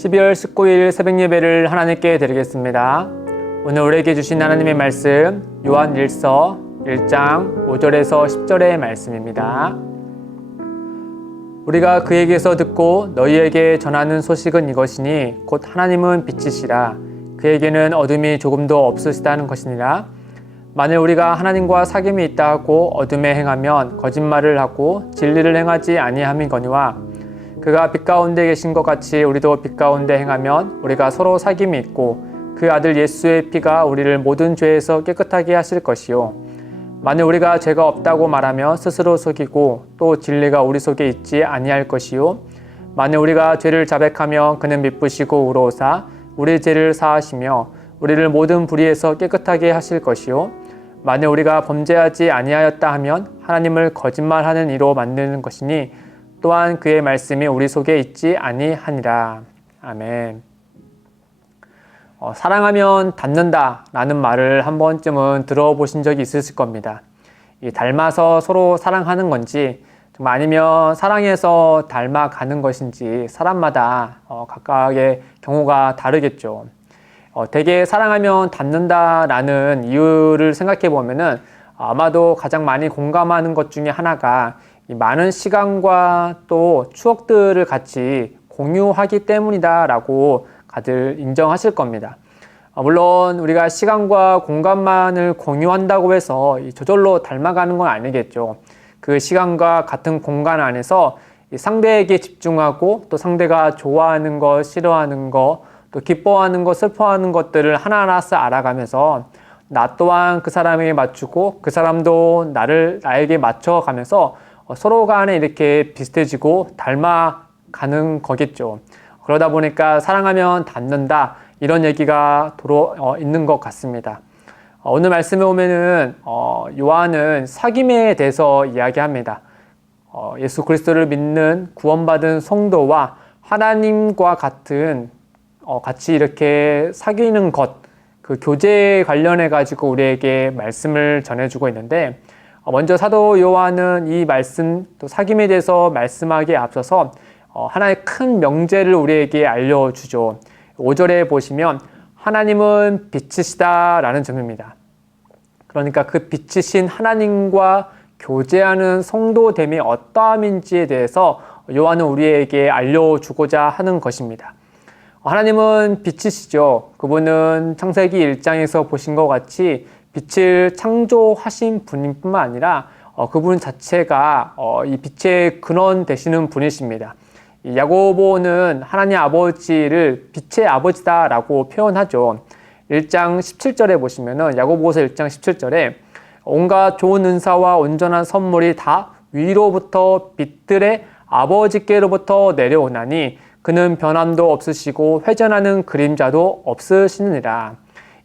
12월 19일 새벽 예배를 하나님께 드리겠습니다. 오늘 우리에게 주신 하나님의 말씀 요한일서 1장 5절에서 10절의 말씀입니다. 우리가 그에게서 듣고 너희에게 전하는 소식은 이것이니 곧 하나님은 빛이시라 그에게는 어둠이 조금도 없으시다는 것이니라. 만일 우리가 하나님과 사귐이 있다 하고 어둠에 행하면 거짓말을 하고 진리를 행하지 아니함이거니와 그가 빛 가운데 계신 것 같이 우리도 빛 가운데 행하면 우리가 서로 사귐이 있고 그 아들 예수의 피가 우리를 모든 죄에서 깨끗하게 하실 것이요 만일 우리가 죄가 없다고 말하며 스스로 속이고 또 진리가 우리 속에 있지 아니할 것이요 만일 우리가 죄를 자백하며 그는 미쁘시고 의로우사 우리 죄를 사하시며 우리를 모든 불의에서 깨끗하게 하실 것이요 만일 우리가 범죄하지 아니하였다 하면 하나님을 거짓말하는 이로 만드는 것이니 또한 그의 말씀이 우리 속에 있지 아니하니라. 아멘. 사랑하면 닮는다 라는 말을 한 번쯤은 들어보신 적이 있으실 겁니다. 이 닮아서 서로 사랑하는 건지 정말 아니면 사랑해서 닮아가는 것인지 사람마다 각각의 경우가 다르겠죠. 되게 사랑하면 닮는다 라는 이유를 생각해 보면은 아마도 가장 많이 공감하는 것 중에 하나가 이 많은 시간과 또 추억들을 같이 공유하기 때문이다 라고 다들 인정하실 겁니다. 물론 우리가 시간과 공간만을 공유한다고 해서 저절로 닮아가는 건 아니겠죠. 그 시간과 같은 공간 안에서 상대에게 집중하고 또 상대가 좋아하는 것, 싫어하는 것, 또 기뻐하는 것, 슬퍼하는 것들을 하나하나씩 알아가면서 나 또한 그 사람에게 맞추고 그 사람도 나에게 맞춰가면서 서로 간에 이렇게 비슷해지고 닮아가는 거겠죠. 그러다 보니까 사랑하면 닮는다 이런 얘기가 있는 것 같습니다. 오늘 말씀에 보면은 요한은 사귐에 대해서 이야기합니다. 예수 그리스도를 믿는 구원받은 성도와 하나님과 같이 이렇게 사귀는 것, 그 교제에 관련해 가지고 우리에게 말씀을 전해주고 있는데 먼저 사도 요한은 이 말씀 또 사귐에 대해서 말씀하기에 앞서서 하나의 큰 명제를 우리에게 알려주죠. 5절에 보시면 하나님은 빛이시다 라는 점입니다. 그러니까 그 빛이신 하나님과 교제하는 성도됨이 어떠함인지에 대해서 요한은 우리에게 알려주고자 하는 것입니다. 하나님은 빛이시죠. 그분은 창세기 1장에서 보신 것 같이 빛을 창조하신 분뿐만 아니라 그분 자체가 이 빛의 근원 되시는 분이십니다. 야고보는 하나님 아버지를 빛의 아버지다라고 표현하죠. 1장 17절에 보시면은 야고보서 1장 17절에 온갖 좋은 은사와 온전한 선물이 다 위로부터 빛들의 아버지께로부터 내려오나니 그는 변함도 없으시고 회전하는 그림자도 없으시느니라.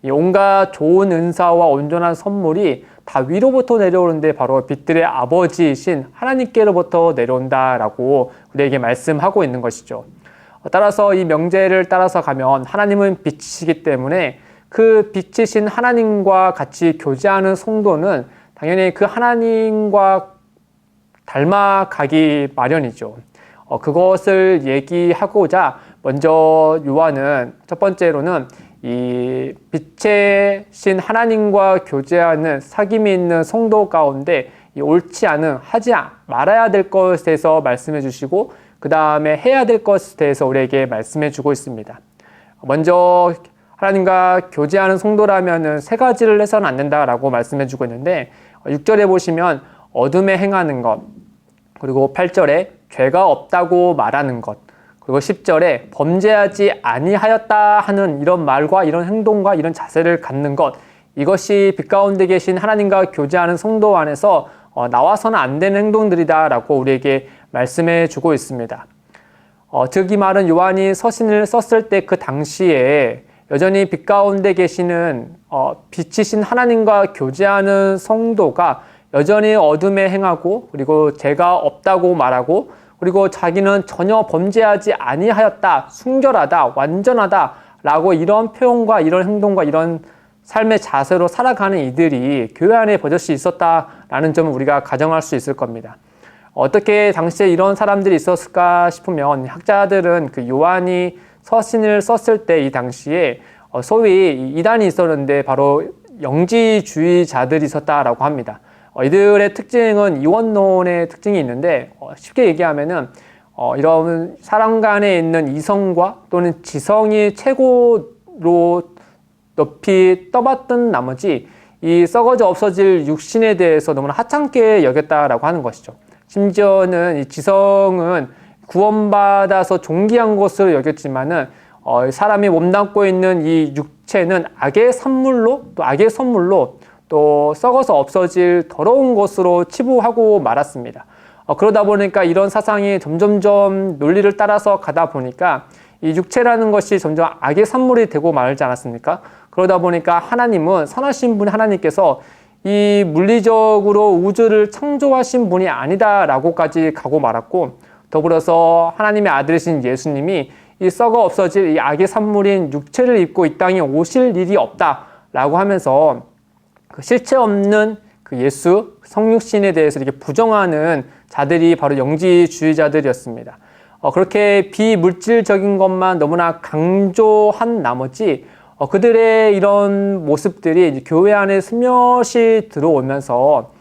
이 온갖 좋은 은사와 온전한 선물이 다 위로부터 내려오는데 바로 빛들의 아버지이신 하나님께로부터 내려온다라고 우리에게 말씀하고 있는 것이죠. 따라서 이 명제를 따라서 가면 하나님은 빛이시기 때문에 그 빛이신 하나님과 같이 교제하는 성도는 당연히 그 하나님과 닮아가기 마련이죠. 그것을 얘기하고자 먼저 요한은 첫 번째로는 이 빛의 신 하나님과 교제하는 사귐이 있는 성도 가운데 이 옳지 않은 하지 말아야 될 것에 대해서 말씀해 주시고 그 다음에 해야 될 것에 대해서 우리에게 말씀해 주고 있습니다. 먼저 하나님과 교제하는 성도라면은 세 가지를 해서는 안 된다라고 말씀해 주고 있는데 6절에 보시면 어둠에 행하는 것, 그리고 8절에 죄가 없다고 말하는 것, 그리고 10절에 범죄하지 아니하였다 하는 이런 말과 이런 행동과 이런 자세를 갖는 것, 이것이 빛 가운데 계신 하나님과 교제하는 성도 안에서 나와서는 안 되는 행동들이다 라고 우리에게 말씀해 주고 있습니다. 즉 이 말은 요한이 서신을 썼을 때 그 당시에 여전히 빛 가운데 계시는 빛이신 하나님과 교제하는 성도가 여전히 어둠에 행하고 그리고 죄가 없다고 말하고 그리고 자기는 전혀 범죄하지 아니하였다, 순결하다, 완전하다 라고 이런 표현과 이런 행동과 이런 삶의 자세로 살아가는 이들이 교회 안에 버젓이 있었다라는 점을 우리가 가정할 수 있을 겁니다. 어떻게 당시에 이런 사람들이 있었을까 싶으면 학자들은 그 요한이 서신을 썼을 때 이 당시에 소위 이단이 있었는데 바로 영지주의자들이 있었다라고 합니다. 이들의 특징은 이원론의 특징이 있는데 쉽게 얘기하면은 이런 사람 간에 있는 이성과 또는 지성이 최고로 높이 떠받든 나머지 이 썩어져 없어질 육신에 대해서 너무나 하찮게 여겼다라고 하는 것이죠. 심지어는 이 지성은 구원받아서 존귀한 것으로 여겼지만은 사람이 몸담고 있는 이 육체는 악의 선물로 또 썩어서 없어질 더러운 것으로 치부하고 말았습니다. 그러다 보니까 이런 사상이 점점점 논리를 따라서 가다 보니까 이 육체라는 것이 점점 악의 산물이 되고 말지 않았습니까? 그러다 보니까 하나님은 선하신 분 하나님께서 이 물리적으로 우주를 창조하신 분이 아니다라고까지 가고 말았고, 더불어서 하나님의 아들이신 예수님이 이 썩어 없어질 이 악의 산물인 육체를 입고 이 땅에 오실 일이 없다라고 하면서 그 실체 없는 그 예수 성육신에 대해서 이렇게 부정하는 자들이 바로 영지주의자들이었습니다. 그렇게 비물질적인 것만 너무나 강조한 나머지 그들의 이런 모습들이 이제 교회 안에 스며시 들어오면서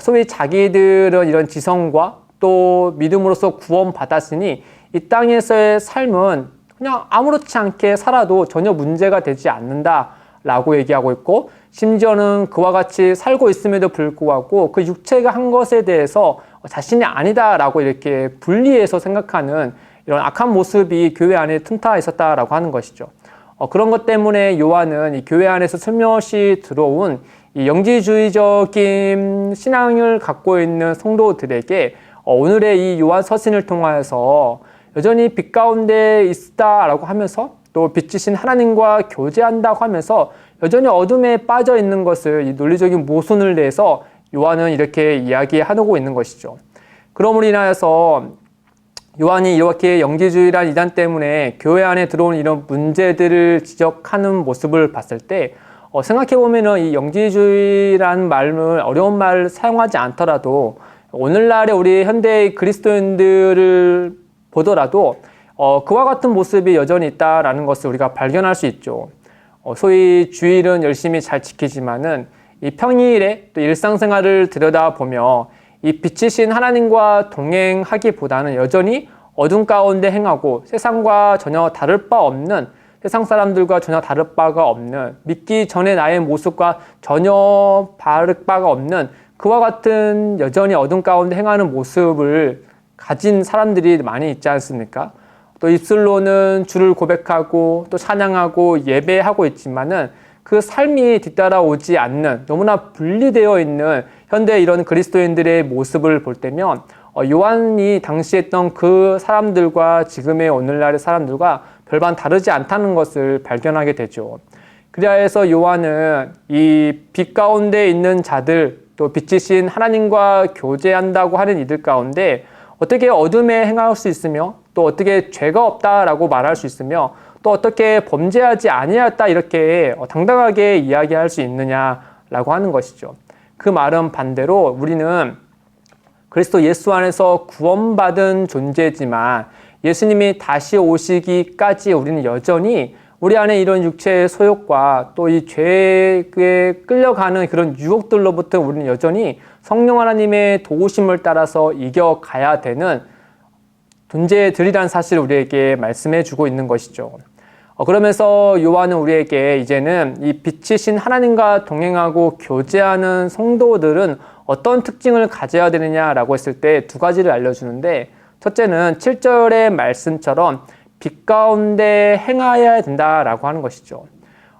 소위 자기들은 이런 지성과 또 믿음으로써 구원받았으니 이 땅에서의 삶은 그냥 아무렇지 않게 살아도 전혀 문제가 되지 않는다라고 얘기하고 있고, 심지어는 그와 같이 살고 있음에도 불구하고 그 육체가 한 것에 대해서 자신이 아니다라고 이렇게 분리해서 생각하는 이런 악한 모습이 교회 안에 틈타 있었다라고 하는 것이죠. 그런 것 때문에 요한은 이 교회 안에서 슬며시 들어온 이 영지주의적인 신앙을 갖고 있는 성도들에게 오늘의 이 요한 서신을 통하여서 여전히 빛 가운데 있다라고 하면서 또 빛이신 하나님과 교제한다고 하면서 여전히 어둠에 빠져 있는 것을 이 논리적인 모순을 내서 요한은 이렇게 이야기하고 있는 것이죠. 그러므로 인하여서 요한이 이렇게 영지주의란 이단 때문에 교회 안에 들어온 이런 문제들을 지적하는 모습을 봤을 때 생각해보면은 이 영지주의라는 말을 어려운 말을 사용하지 않더라도 오늘날의 우리 현대의 그리스도인들을 보더라도 그와 같은 모습이 여전히 있다라는 것을 우리가 발견할 수 있죠. 소위 주일은 열심히 잘 지키지만은 이 평일에 또 일상생활을 들여다보며 이 빛이신 하나님과 동행하기보다는 여전히 어둠 가운데 행하고 세상과 전혀 다를 바 없는, 세상 사람들과 전혀 다를 바가 없는, 믿기 전에 나의 모습과 전혀 다를 바가 없는 그와 같은 여전히 어둠 가운데 행하는 모습을 가진 사람들이 많이 있지 않습니까? 또 입술로는 주를 고백하고 또 찬양하고 예배하고 있지만은 그 삶이 뒤따라오지 않는, 너무나 분리되어 있는 현대 이런 그리스도인들의 모습을 볼 때면 요한이 당시 했던 그 사람들과 지금의 오늘날의 사람들과 별반 다르지 않다는 것을 발견하게 되죠. 그래서 요한은 이 빛 가운데 있는 자들, 또 빛이신 하나님과 교제한다고 하는 이들 가운데 어떻게 어둠에 행할 수 있으며 또 어떻게 죄가 없다라고 말할 수 있으며 또 어떻게 범죄하지 아니하였다 이렇게 당당하게 이야기할 수 있느냐라고 하는 것이죠. 그 말은 반대로 우리는 그리스도 예수 안에서 구원받은 존재지만 예수님이 다시 오시기까지 우리는 여전히 우리 안에 이런 육체의 소욕과 또 이 죄에 끌려가는 그런 유혹들로부터 우리는 여전히 성령 하나님의 도우심을 따라서 이겨가야 되는 존재들이라는 사실을 우리에게 말씀해 주고 있는 것이죠. 그러면서 요한은 우리에게 이제는 이 빛이신 하나님과 동행하고 교제하는 성도들은 어떤 특징을 가져야 되느냐라고 했을 때 두 가지를 알려주는데, 첫째는 7절의 말씀처럼 빛 가운데 행하여야 된다라고 하는 것이죠.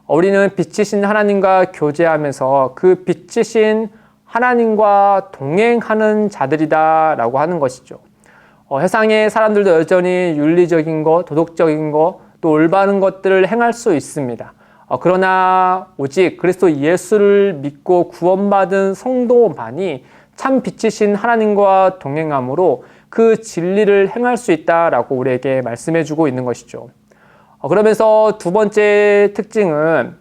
우리는 빛이신 하나님과 교제하면서 그 빛이신 하나님과 동행하는 자들이다라고 하는 것이죠. 세상의 사람들도 여전히 윤리적인 것, 도덕적인 것, 또 올바른 것들을 행할 수 있습니다. 그러나 오직 그리스도 예수를 믿고 구원받은 성도만이 참 빛이신 하나님과 동행함으로 그 진리를 행할 수 있다라고 우리에게 말씀해 주고 있는 것이죠. 그러면서 두 번째 특징은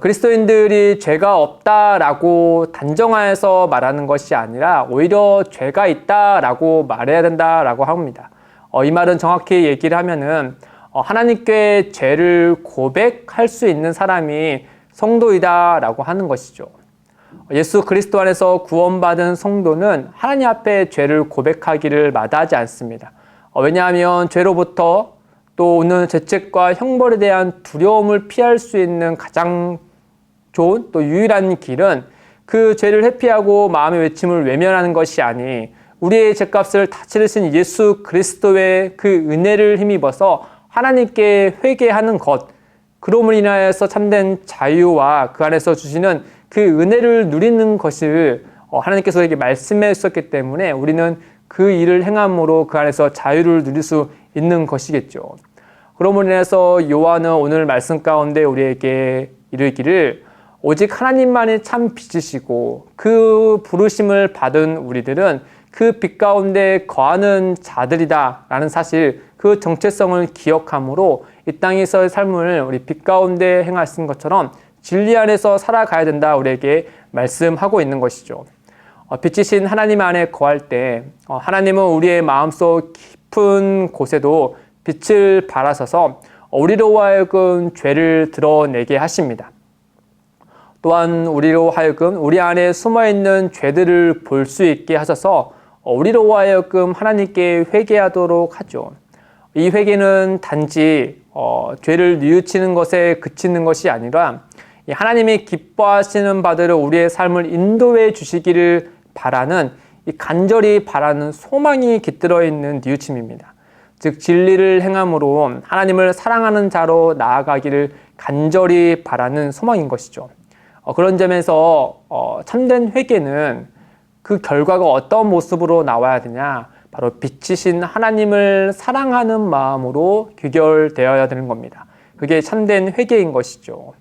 그리스도인들이 죄가 없다라고 단정하여서 말하는 것이 아니라 오히려 죄가 있다라고 말해야 된다라고 합니다. 이 말은 정확히 얘기를 하면은 하나님께 죄를 고백할 수 있는 사람이 성도이다라고 하는 것이죠. 예수 그리스도 안에서 구원받은 성도는 하나님 앞에 죄를 고백하기를 마다하지 않습니다. 왜냐하면 죄로부터 또 오는 죄책과 형벌에 대한 두려움을 피할 수 있는 가장 좋은 또 유일한 길은 그 죄를 회피하고 마음의 외침을 외면하는 것이 아니 우리의 죄값을 다 치르신 예수 그리스도의 그 은혜를 힘입어서 하나님께 회개하는 것, 그럼을 인하여서 참된 자유와 그 안에서 주시는 그 은혜를 누리는 것을 하나님께서 우리에게 말씀하셨기 때문에 우리는 그 일을 행함으로 그 안에서 자유를 누릴 수 있는 것이겠죠. 그럼으로 인해서 요한은 오늘 말씀 가운데 우리에게 이르기를 오직 하나님만이 참 빛이시고 그 부르심을 받은 우리들은 그 빛 가운데 거하는 자들이다 라는 사실, 그 정체성을 기억함으로 이 땅에서의 삶을 우리 빛 가운데 행하신 것처럼 진리 안에서 살아가야 된다 우리에게 말씀하고 있는 것이죠. 빛이신 하나님 안에 거할 때 하나님은 우리의 마음속 깊은 곳에도 빛을 발하셔서 우리로 하여금 죄를 드러내게 하십니다. 또한 우리로 하여금 우리 안에 숨어있는 죄들을 볼 수 있게 하셔서 우리로 하여금 하나님께 회개하도록 하죠. 이 회개는 단지 죄를 뉘우치는 것에 그치는 것이 아니라 하나님이 기뻐하시는 바대로 우리의 삶을 인도해 주시기를 바라는, 간절히 바라는 소망이 깃들어 있는 뉘우침입니다. 즉 진리를 행함으로 하나님을 사랑하는 자로 나아가기를 간절히 바라는 소망인 것이죠. 그런 점에서 참된 회개는 그 결과가 어떤 모습으로 나와야 되냐, 바로 빛이신 하나님을 사랑하는 마음으로 귀결되어야 되는 겁니다. 그게 참된 회개인 것이죠.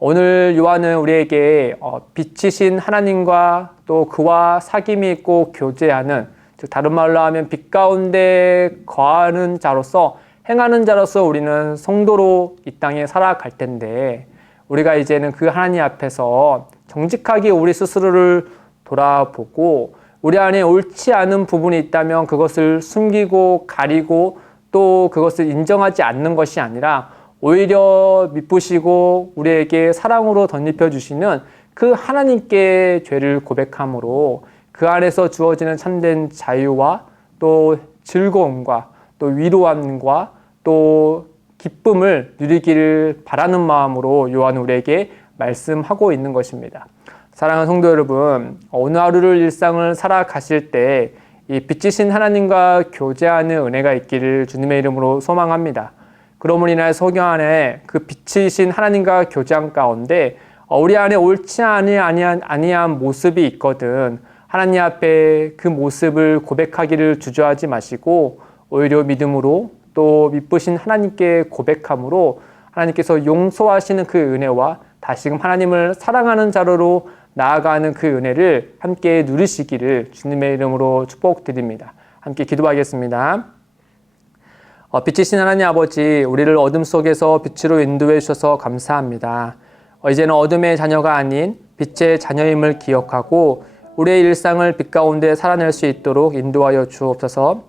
오늘 요한은 우리에게 빛이신 하나님과 또 그와 사귐이 있고 교제하는, 즉 다른 말로 하면 빛 가운데 거하는 자로서, 행하는 자로서 우리는 성도로 이 땅에 살아갈 텐데, 우리가 이제는 그 하나님 앞에서 정직하게 우리 스스로를 돌아보고 우리 안에 옳지 않은 부분이 있다면 그것을 숨기고 가리고 또 그것을 인정하지 않는 것이 아니라 오히려 미쁘시고 우리에게 사랑으로 덧입혀 주시는 그 하나님께 죄를 고백함으로 그 안에서 주어지는 참된 자유와 또 즐거움과 또 위로함과 또 기쁨을 누리기를 바라는 마음으로 요한은 우리에게 말씀하고 있는 것입니다. 사랑하는 성도 여러분, 오늘 하루를 일상을 살아가실 때 이 빛이신 하나님과 교제하는 은혜가 있기를 주님의 이름으로 소망합니다. 그러므로 인하여 성경 안에 그 빛이신 하나님과 교제한 가운데 우리 안에 옳지 아니한 모습이 있거든 하나님 앞에 그 모습을 고백하기를 주저하지 마시고 오히려 믿음으로 또 미쁘신 하나님께 고백함으로 하나님께서 용서하시는 그 은혜와 다시금 하나님을 사랑하는 자로로 나아가는 그 은혜를 함께 누리시기를 주님의 이름으로 축복드립니다. 함께 기도하겠습니다. 빛이신 하나님 아버지, 우리를 어둠 속에서 빛으로 인도해 주셔서 감사합니다. 이제는 어둠의 자녀가 아닌 빛의 자녀임을 기억하고 우리의 일상을 빛 가운데 살아낼 수 있도록 인도하여 주옵소서.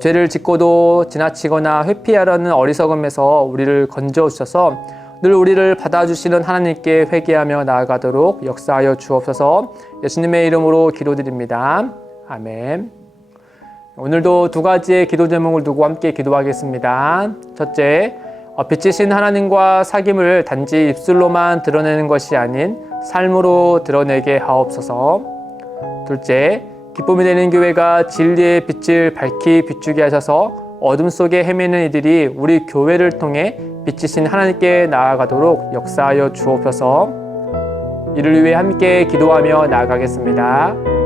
죄를 짓고도 지나치거나 회피하려는 어리석음에서 우리를 건져 주셔서 늘 우리를 받아주시는 하나님께 회개하며 나아가도록 역사하여 주옵소서. 예수님의 이름으로 기도드립니다. 아멘. 오늘도 두 가지의 기도 제목을 두고 함께 기도하겠습니다. 첫째, 빛이신 하나님과 사귐을 단지 입술로만 드러내는 것이 아닌 삶으로 드러내게 하옵소서. 둘째, 기쁨이 되는 교회가 진리의 빛을 밝히 비추게 하셔서 어둠 속에 헤매는 이들이 우리 교회를 통해 빛이신 하나님께 나아가도록 역사하여 주옵소서. 이를 위해 함께 기도하며 나아가겠습니다.